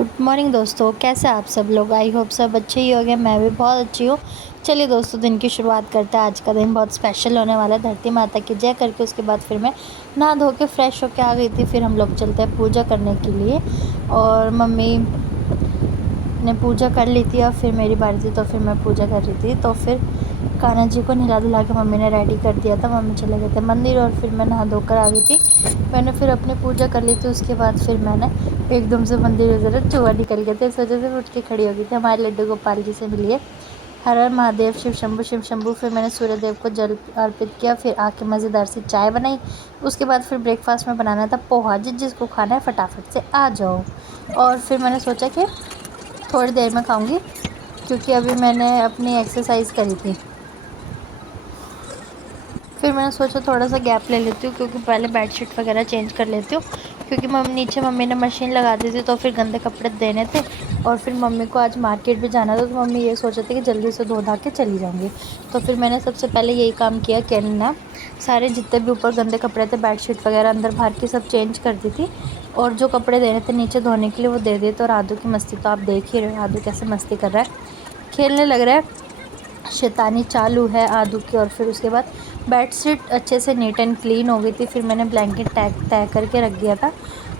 Good morning दोस्तों, कैसे आप सब लोग। आई होप सब अच्छे ही होंगे। मैं भी बहुत अच्छी हूँ। चलिए दोस्तों, दिन की शुरुआत करते हैं। आज का दिन बहुत स्पेशल होने वाला है। धरती माता की जय करके उसके बाद फिर मैं नहा धो के फ्रेश होके आ गई थी। फिर हम लोग चलते हैं पूजा करने के लिए, और मम्मी ने पूजा कर ली थी और फिर मेरी बारी थी तो फिर मैं पूजा कर रही थी। तो फिर कान्हा जी को नहला धुला के मम्मी ने रेडी कर दिया था। मम्मी चले गए थे मंदिर और फिर मैं नहा धोकर आ गई थी। मैंने फिर अपनी पूजा कर ली थी। उसके बाद फिर मैंने एकदम से मंदिर में ज़रा चूहा निकल गया था, इस वजह से मैं उठ के खड़ी हो गई थी। हमारे लड्डू गोपाल जी से मिलिए। हर हर महादेव, शिव शंभू शिव शंभू। फिर मैंने सूर्य देव को जल अर्पित किया। फिर आके मज़ेदार सी चाय बनाई। उसके बाद फिर ब्रेकफास्ट में बनाना था पोहा। जिसको खाना है फटाफट से आ जाओ। और फिर मैंने सोचा कि थोड़ी देर में खाऊंगी, क्योंकि अभी मैंने अपनी एक्सरसाइज करी थी। फिर मैंने सोचा थोड़ा सा गैप ले लेती हूँ, क्योंकि पहले बेडशीट वगैरह चेंज कर लेती हूँ, क्योंकि नीचे मम्मी ने मशीन लगा दी थी तो फिर गंदे कपड़े देने थे। और फिर मम्मी को आज मार्केट भी जाना था, तो मम्मी ये सोच रही थी कि जल्दी से धो धा के चली जाऊँगी। तो फिर मैंने सबसे पहले यही काम किया कि ना सारे जितने भी ऊपर गंदे कपड़े थे, बेडशीट वगैरह अंदर बाहर की सब चेंज कर दी थी। और जो कपड़े देने थे नीचे धोने के लिए वो दे दिए। तो आदू की मस्ती तो आप देख ही रहे हो, आदू कैसे मस्ती कर रहा है, खेलने लग रहा है। शैतानी चालू है आदू की। और फिर उसके बाद बेडशीट अच्छे से नीट एंड क्लीन हो गई थी। फिर मैंने ब्लैंकेट तय करके रख दिया था,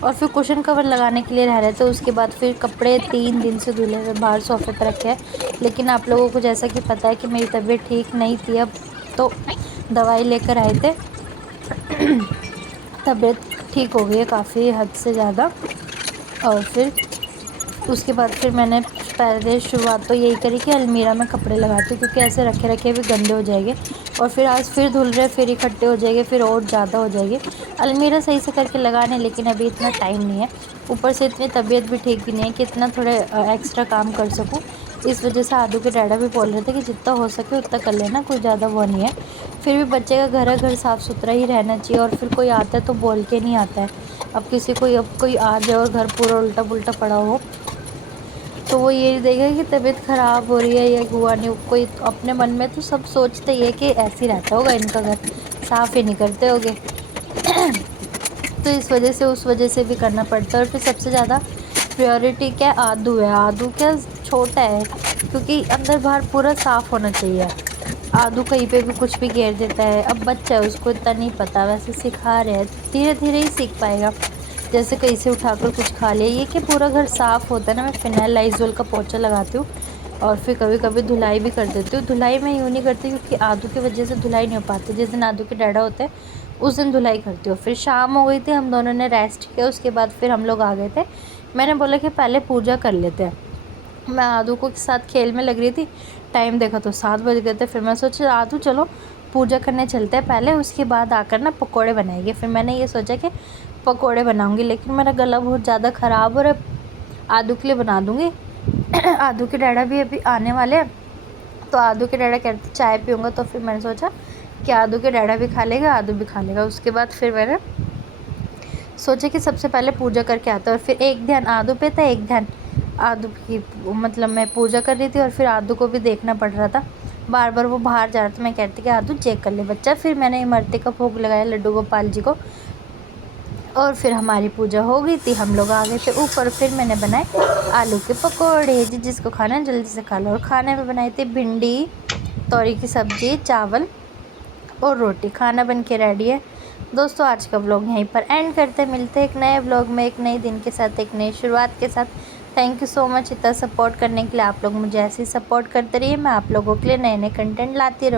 और फिर कुशन कवर लगाने के लिए रह रहे थे। उसके बाद फिर कपड़े 3 दिन से धुले हुए बाहर सोफ़े पर रखे हैं। लेकिन आप लोगों को जैसा कि पता है कि मेरी तबीयत ठीक नहीं थी, अब तो दवाई लेकर आए थे। तबीयत ठीक हो गई है काफ़ी हद से ज़्यादा। और फिर उसके बाद फिर मैंने पहले शुरुआत तो यही करी कि अलमीरा में कपड़े लगाती हूँ, क्योंकि ऐसे रखे रखे भी गंदे हो जाएंगे। और फिर आज फिर धुल रहे, फिर इकट्ठे हो जाएंगे, फिर और ज़्यादा हो जाएंगे। अलमीरा सही से करके लगाने, लेकिन अभी इतना टाइम नहीं है। ऊपर से इतनी तबीयत भी ठीक भी नहीं है कि इतना थोड़े एक्स्ट्रा काम कर सकूँ। इस वजह से आदू के डैडा भी बोल रहे थे कि जितना हो सके उतना कर लेना, कोई ज़्यादा वो नहीं है। फिर भी बच्चे का घर साफ़ सुथरा ही रहना चाहिए। और फिर कोई आता है तो बोल के नहीं आता है। अब कोई आ जाए और घर पूरा उल्टा पुल्टा पड़ा हो, तो वो ये देखेगा कि तबीयत ख़राब हो रही है या हुआ नहीं। कोई तो अपने मन में तो सब सोचते ही है कि ऐसे ही रहता होगा, इनका घर साफ़ ही नहीं करते होगे। तो इस वजह से उस वजह से भी करना पड़ता है। और फिर सबसे ज़्यादा प्रायोरिटी क्या, आदू है। आदू क्या छोटा है, क्योंकि अंदर बाहर पूरा साफ़ होना चाहिए। आदू कहीं पे भी कुछ भी घेर देता है। अब बच्चा है, उसको इतना नहीं पता, वैसे सिखा रहे हैं, धीरे धीरे ही सीख पाएगा। जैसे कहीं से उठाकर कुछ खा लिया, ये कि पूरा घर साफ़ होता है ना। मैं फ़िनाइल लाइज़ोल का पोंछा लगाती हूँ, और फिर कभी कभी धुलाई भी कर देती हूँ। धुलाई मैं यूँ नहीं करती, क्योंकि आदू की वजह से धुलाई नहीं हो पाती। जिस दिन आदू के डैडा होते हैं उस दिन धुलाई करती हूँ। फिर शाम हो गई थी, हम दोनों ने रेस्ट किया। उसके बाद फिर हम लोग आ गए थे। मैंने बोला कि पहले पूजा कर लेते हैं। मैं आदू को के साथ खेल में लग रही थी। टाइम देखा तो 7 बज गए थे। फिर मैं सोचा आदू चलो पूजा करने चलते हैं पहले, उसके बाद आकर ना पकोड़े बनाएंगे। फिर मैंने ये सोचा कि पकोड़े बनाऊंगी, लेकिन मेरा गला बहुत ज़्यादा ख़राब हो रहा है। आदू के लिए बना दूंगी। आदू के डैडा भी अभी आने वाले हैं, तो आदू के डैडा कहते चाय पीऊँगा। तो फिर मैंने सोचा कि आदू के डैडा भी खा लेगा, आदू भी खा लेगा। उसके बाद फिर मैंने सोचा कि सबसे पहले पूजा करके आता है। और फिर एक ध्यान आदू पे था, एक ध्यान आदू की, मतलब मैं पूजा कर रही थी और फिर आदू को भी देखना पड़ रहा था। बार बार वो बाहर जा रहा था, मैं कहती कि आदू चेक कर ले बच्चा। फिर मैंने इमरती का भोग लगाया लड्डू गोपाल जी को, और फिर हमारी पूजा हो गई थी। हम लोग आ गए थे ऊपर। फिर मैंने बनाए आलू के पकौड़े, जिसको खाना है जल्दी से खा लो। और खाने में बनाई थी भिंडी, तोरी की सब्ज़ी, चावल और रोटी। खाना बन के रेडी है। दोस्तों, आज का व्लॉग यहीं पर एंड करते हैं। मिलते हैं एक नए व्लॉग में, एक नए दिन के साथ, एक नई शुरुआत के साथ। थैंक यू सो मच इतना सपोर्ट करने के लिए। आप लोग मुझे ऐसे ही सपोर्ट करते रहिए। मैं आप लोगों के लिए नए नए कंटेंट लाती रहूँ।